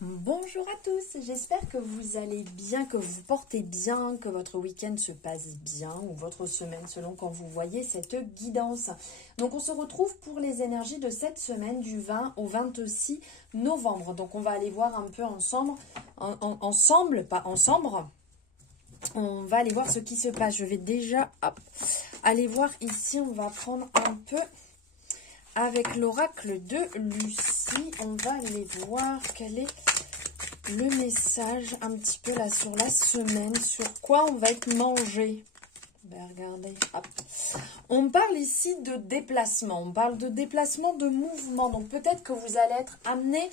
Bonjour à tous, j'espère que vous allez bien, que vous portez bien, que votre week-end se passe bien ou votre semaine selon quand vous voyez cette guidance. Donc on se retrouve pour les énergies de cette semaine du 20 au 26 novembre. Donc on va aller voir un peu ensemble, pas ensemble. On va aller voir ce qui se passe. Je vais déjà aller voir ici, on va prendre un peu avec l'oracle de Lucie. On va aller voir quel est le message un petit peu là sur la semaine, sur quoi on va être mangé. Ben, regardez, hop. On parle ici de déplacement, on parle de déplacement, de mouvement. Donc peut-être que vous allez être amené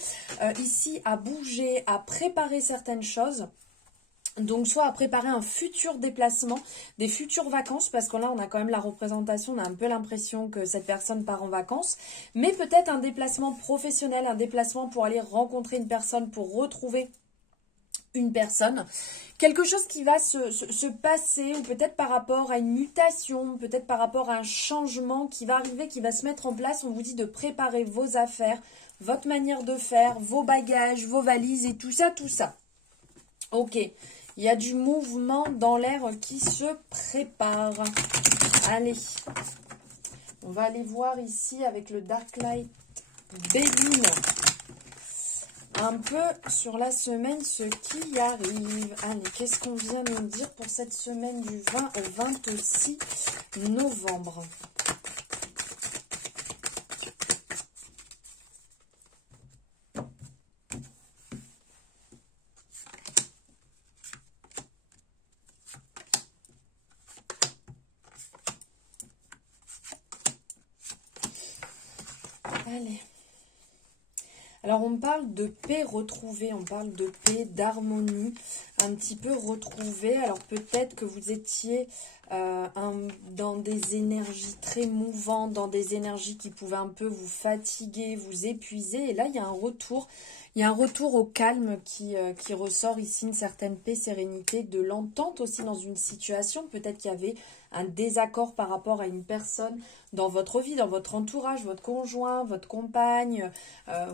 ici à bouger, à préparer certaines choses. Donc soit à préparer un futur déplacement, des futures vacances, parce que là on a quand même la représentation, on a un peu l'impression que cette personne part en vacances, mais peut-être un déplacement professionnel, un déplacement pour aller rencontrer une personne, pour retrouver une personne, quelque chose qui va se passer, ou peut-être par rapport à une mutation, peut-être par rapport à un changement qui va arriver, qui va se mettre en place. On vous dit de préparer vos affaires, votre manière de faire, vos bagages, vos valises et tout ça, tout ça. Ok. Il y a du mouvement dans l'air qui se prépare. Allez, on va aller voir ici avec le Dark Light Béline. Un peu sur la semaine, ce qui arrive. Allez, qu'est-ce qu'on vient nous dire pour cette semaine du 20 au 26 novembre ? Allez. Alors, on parle de paix retrouvée, on parle de paix, d'harmonie, un petit peu retrouvée. Alors, peut-être que vous étiez dans des énergies très mouvantes, dans des énergies qui pouvaient un peu vous fatiguer, vous épuiser. Et là, il y a un retour. Il y a un retour au calme qui ressort ici, une certaine paix, sérénité, de l'entente aussi dans une situation. Peut-être qu'il y avait un désaccord par rapport à une personne dans votre vie, dans votre entourage, votre conjoint, votre compagne,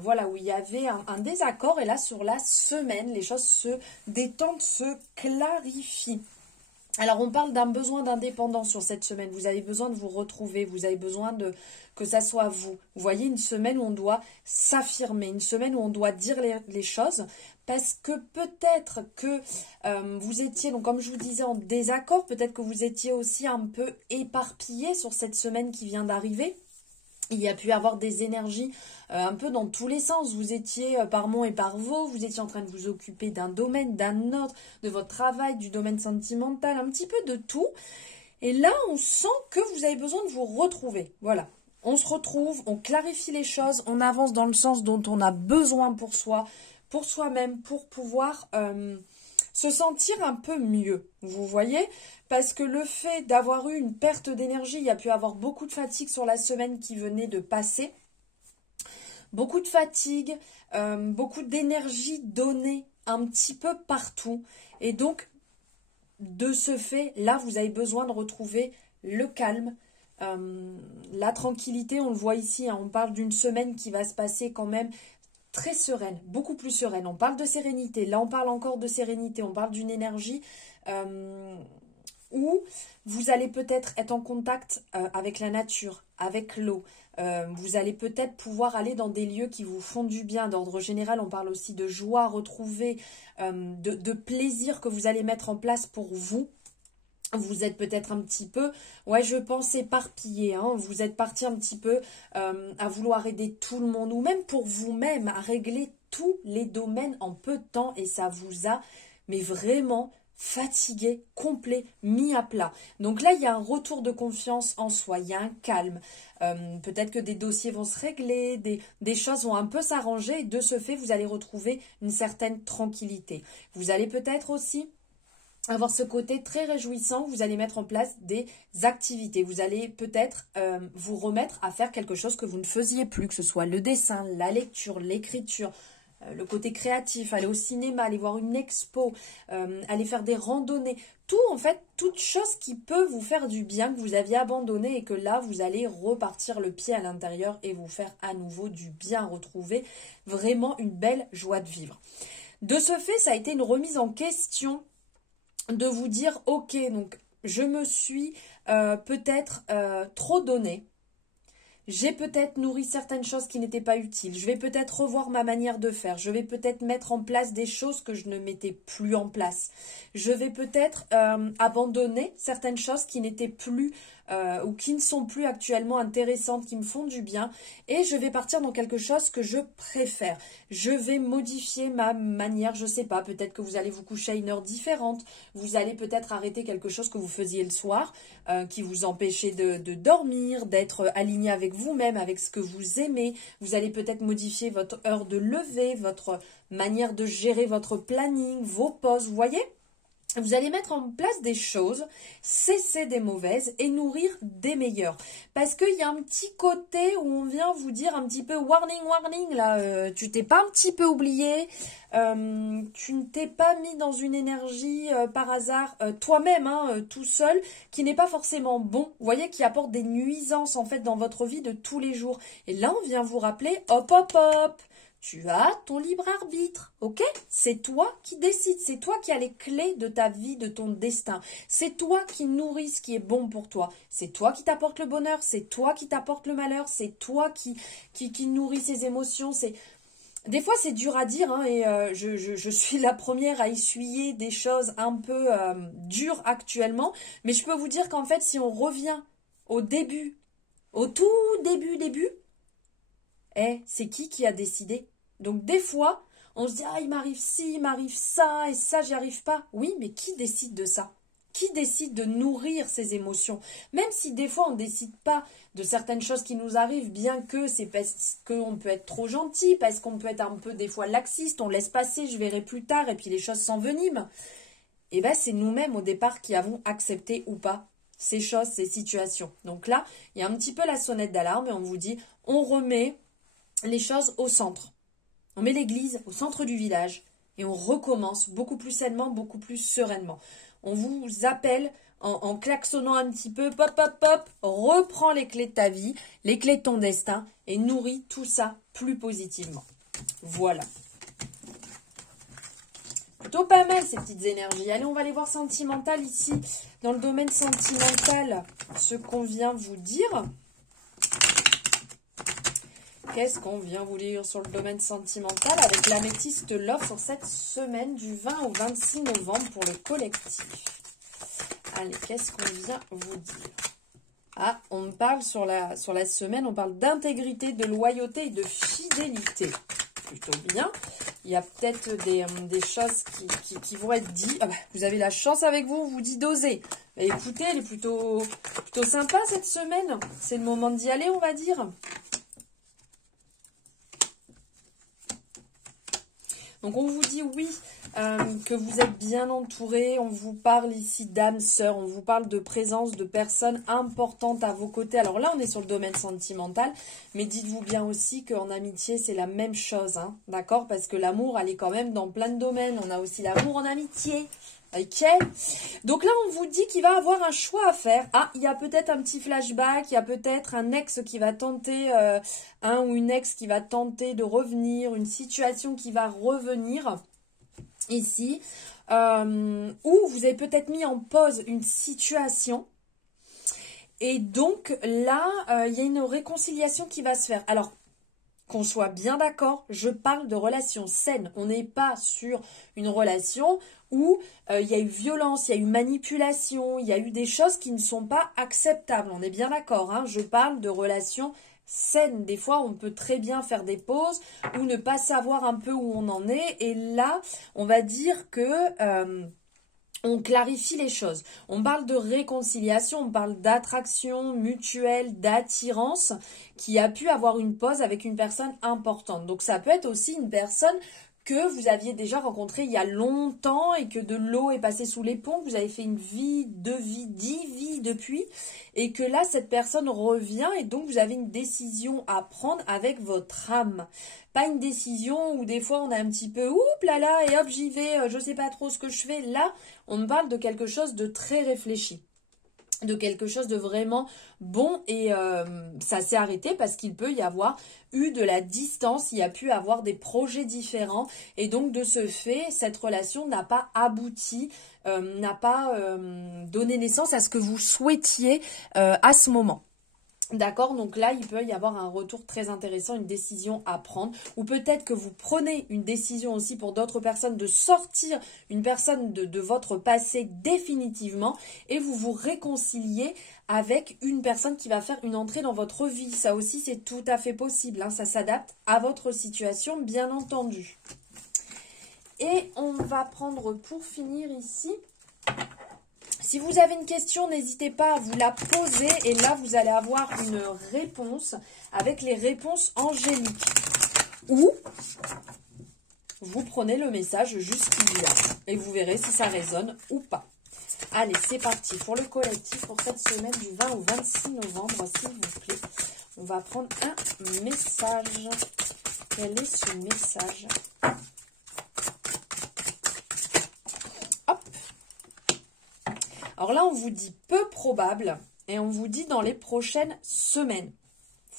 voilà, où il y avait un désaccord. Et là, sur la semaine, les choses se détendent, se clarifient. Alors, on parle d'un besoin d'indépendance sur cette semaine. Vous avez besoin de vous retrouver. Vous avez besoin que ça soit vous. Vous voyez, une semaine où on doit s'affirmer. Une semaine où on doit dire les choses. Parce que peut-être que vous étiez, donc comme je vous disais, en désaccord. Peut-être que vous étiez aussi un peu éparpillé sur cette semaine qui vient d'arriver. Il y a pu avoir des énergies un peu dans tous les sens. Vous étiez par mon et par vos, vous étiez en train de vous occuper d'un domaine, d'un autre, de votre travail, du domaine sentimental, un petit peu de tout. Et là, on sent que vous avez besoin de vous retrouver. Voilà. On se retrouve, on clarifie les choses, on avance dans le sens dont on a besoin pour soi, pour soi-même, pour pouvoir se sentir un peu mieux. Vous voyez ? Parce que le fait d'avoir eu une perte d'énergie, il y a pu avoir beaucoup de fatigue sur la semaine qui venait de passer. Beaucoup de fatigue, beaucoup d'énergie donnée un petit peu partout. Et donc, de ce fait, là, vous avez besoin de retrouver le calme, la tranquillité. On le voit ici, hein, on parle d'une semaine qui va se passer quand même très sereine, beaucoup plus sereine. On parle de sérénité. Là, on parle encore de sérénité. On parle d'une énergie où vous allez peut-être être en contact avec la nature, avec l'eau. Vous allez peut-être pouvoir aller dans des lieux qui vous font du bien. D'ordre général, on parle aussi de joie retrouvée, de plaisir que vous allez mettre en place pour vous. Vous êtes peut-être un petit peu, ouais, je pense éparpillé, hein. Vous êtes parti un petit peu à vouloir aider tout le monde, ou même pour vous-même, à régler tous les domaines en peu de temps, et ça vous a, mais vraiment, fatigué, complet, mis à plat. Donc là, il y a un retour de confiance en soi, il y a un calme. Peut-être que des dossiers vont se régler, des choses vont un peu s'arranger, et de ce fait, vous allez retrouver une certaine tranquillité. Vous allez peut-être aussi avoir ce côté très réjouissant, vous allez mettre en place des activités. Vous allez peut-être vous remettre à faire quelque chose que vous ne faisiez plus, que ce soit le dessin, la lecture, l'écriture, le côté créatif, aller au cinéma, aller voir une expo, aller faire des randonnées. Tout, en fait, toute chose qui peut vous faire du bien, que vous aviez abandonné et que là, vous allez repartir le pied à l'intérieur et vous faire à nouveau du bien, retrouver vraiment une belle joie de vivre. De ce fait, ça a été une remise en question de vous dire, ok, donc je me suis peut-être trop donné. J'ai peut-être nourri certaines choses qui n'étaient pas utiles. Je vais peut-être revoir ma manière de faire. Je vais peut-être mettre en place des choses que je ne mettais plus en place. Je vais peut-être abandonner certaines choses qui n'étaient plus ou qui ne sont plus actuellement intéressantes, qui me font du bien. Et je vais partir dans quelque chose que je préfère. Je vais modifier ma manière, je ne sais pas, peut-être que vous allez vous coucher à une heure différente. Vous allez peut-être arrêter quelque chose que vous faisiez le soir, qui vous empêchait de dormir, d'être aligné avec vous-même, avec ce que vous aimez. Vous allez peut-être modifier votre heure de lever, votre manière de gérer votre planning, vos pauses, vous voyez ? Vous allez mettre en place des choses, cesser des mauvaises et nourrir des meilleures. Parce qu'il y a un petit côté où on vient vous dire un petit peu warning, warning, là, tu t'es pas un petit peu oublié, tu ne t'es pas mis dans une énergie par hasard toi-même, tout seul, qui n'est pas forcément bon. Vous voyez, qui apporte des nuisances en fait dans votre vie de tous les jours. Et là, on vient vous rappeler, hop, hop, hop. Tu as ton libre arbitre, ok? C'est toi qui décides, c'est toi qui as les clés de ta vie, de ton destin. C'est toi qui nourris ce qui est bon pour toi. C'est toi qui t'apporte le bonheur, c'est toi qui t'apporte le malheur, c'est toi qui nourris ses émotions. Des fois, c'est dur à dire, et je suis la première à essuyer des choses un peu dures actuellement. Mais je peux vous dire qu'en fait, si on revient au début, au tout début, c'est qui a décidé? Donc des fois, on se dit, il m'arrive ci, il m'arrive ça, et ça, j'y arrive pas. Oui, mais qui décide de ça? Qui décide de nourrir ses émotions? Même si des fois, on ne décide pas de certaines choses qui nous arrivent, bien que c'est parce qu'on peut être trop gentil, parce qu'on peut être un peu des fois laxiste, on laisse passer, je verrai plus tard, et puis les choses s'enveniment. Et bien, c'est nous-mêmes au départ qui avons accepté ou pas ces choses, ces situations. Donc là, il y a un petit peu la sonnette d'alarme et on vous dit, on remet les choses au centre. On met l'église au centre du village et on recommence beaucoup plus sainement, beaucoup plus sereinement. On vous appelle en klaxonnant un petit peu, pop, pop, pop, reprends les clés de ta vie, les clés de ton destin et nourris tout ça plus positivement. Voilà. Plutôt pas mal ces petites énergies. Allez, on va aller voir sentimental ici. Dans le domaine sentimental, ce qu'on vient vous dire. Qu'est-ce qu'on vient vous dire sur le domaine sentimental avec l'améthyste Love sur cette semaine du 20 au 26 novembre pour le collectif. Allez, qu'est-ce qu'on vient vous dire? On parle sur la semaine, on parle d'intégrité, de loyauté et de fidélité. Plutôt bien. Il y a peut-être des choses qui vont être dites. Vous avez la chance avec vous, on vous dit d'oser. Écoutez, elle est plutôt sympa cette semaine. C'est le moment d'y aller, on va dire. Donc on vous dit oui, que vous êtes bien entouré, on vous parle ici d'âme sœur, on vous parle de présence de personnes importantes à vos côtés. Alors là on est sur le domaine sentimental, mais dites-vous bien aussi qu'en amitié c'est la même chose, d'accord? Parce que l'amour elle est quand même dans plein de domaines, on a aussi l'amour en amitié. Ok, donc là on vous dit qu'il va avoir un choix à faire. Il y a peut-être un petit flashback, il y a peut-être un ex qui va tenter, un ou une ex qui va tenter de revenir, une situation qui va revenir ici, où vous avez peut-être mis en pause une situation. Et donc là, il y a une réconciliation qui va se faire. Alors, qu'on soit bien d'accord, je parle de relations saines. On n'est pas sur une relation où il y a eu violence, il y a eu manipulation, il y a eu des choses qui ne sont pas acceptables. On est bien d'accord, je parle de relations saines. Des fois, on peut très bien faire des pauses ou ne pas savoir un peu où on en est. Et là, on va dire que... on clarifie les choses. On parle de réconciliation, on parle d'attraction mutuelle, d'attirance qui a pu avoir une pause avec une personne importante. Donc ça peut être aussi une personne que vous aviez déjà rencontré il y a longtemps et que de l'eau est passée sous les ponts, vous avez fait une vie, 2 vies, 10 vies depuis, et que là, cette personne revient et donc vous avez une décision à prendre avec votre âme. Pas une décision où des fois on a un petit peu, oups là là, et hop j'y vais, je sais pas trop ce que je fais. Là, on me parle de quelque chose de très réfléchi, de quelque chose de vraiment bon, et ça s'est arrêté parce qu'il peut y avoir eu de la distance, il y a pu avoir des projets différents, et donc de ce fait, cette relation n'a pas abouti, n'a pas donné naissance à ce que vous souhaitiez à ce moment. D'accord, donc là, il peut y avoir un retour très intéressant, une décision à prendre. Ou peut-être que vous prenez une décision aussi pour d'autres personnes de sortir une personne de votre passé définitivement, et vous vous réconciliez avec une personne qui va faire une entrée dans votre vie. Ça aussi, c'est tout à fait possible, hein. Ça s'adapte à votre situation, bien entendu. Et on va prendre pour finir ici... Si vous avez une question, n'hésitez pas à vous la poser, et là, vous allez avoir une réponse avec les réponses angéliques. Ou vous prenez le message juste qu'il y a et vous verrez si ça résonne ou pas. Allez, c'est parti pour le collectif pour cette semaine du 20 au 26 novembre, s'il vous plaît. On va prendre un message. Quel est ce message ? Alors là, on vous dit peu probable et on vous dit dans les prochaines semaines.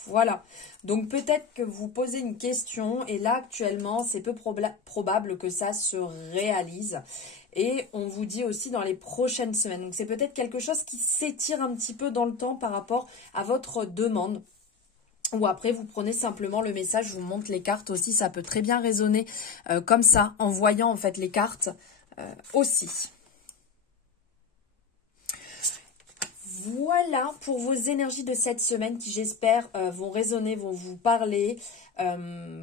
Voilà. Donc peut-être que vous posez une question et là, actuellement, c'est peu probable que ça se réalise. Et on vous dit aussi dans les prochaines semaines. Donc c'est peut-être quelque chose qui s'étire un petit peu dans le temps par rapport à votre demande. Ou après, vous prenez simplement le message, je vous montre les cartes aussi. Ça peut très bien résonner comme ça, en voyant en fait les cartes aussi. Voilà pour vos énergies de cette semaine qui, j'espère, vont résonner, vont vous parler,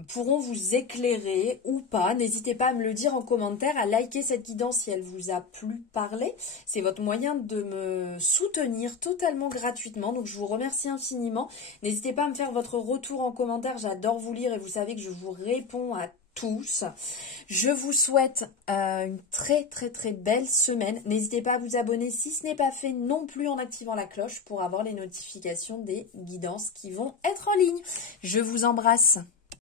pourront vous éclairer ou pas. N'hésitez pas à me le dire en commentaire, à liker cette guidance si elle vous a plu parler. C'est votre moyen de me soutenir totalement gratuitement. Donc, je vous remercie infiniment. N'hésitez pas à me faire votre retour en commentaire. J'adore vous lire et vous savez que je vous réponds à tous. Je vous souhaite une très belle semaine. N'hésitez pas à vous abonner si ce n'est pas fait non plus en activant la cloche pour avoir les notifications des guidances qui vont être en ligne. Je vous embrasse.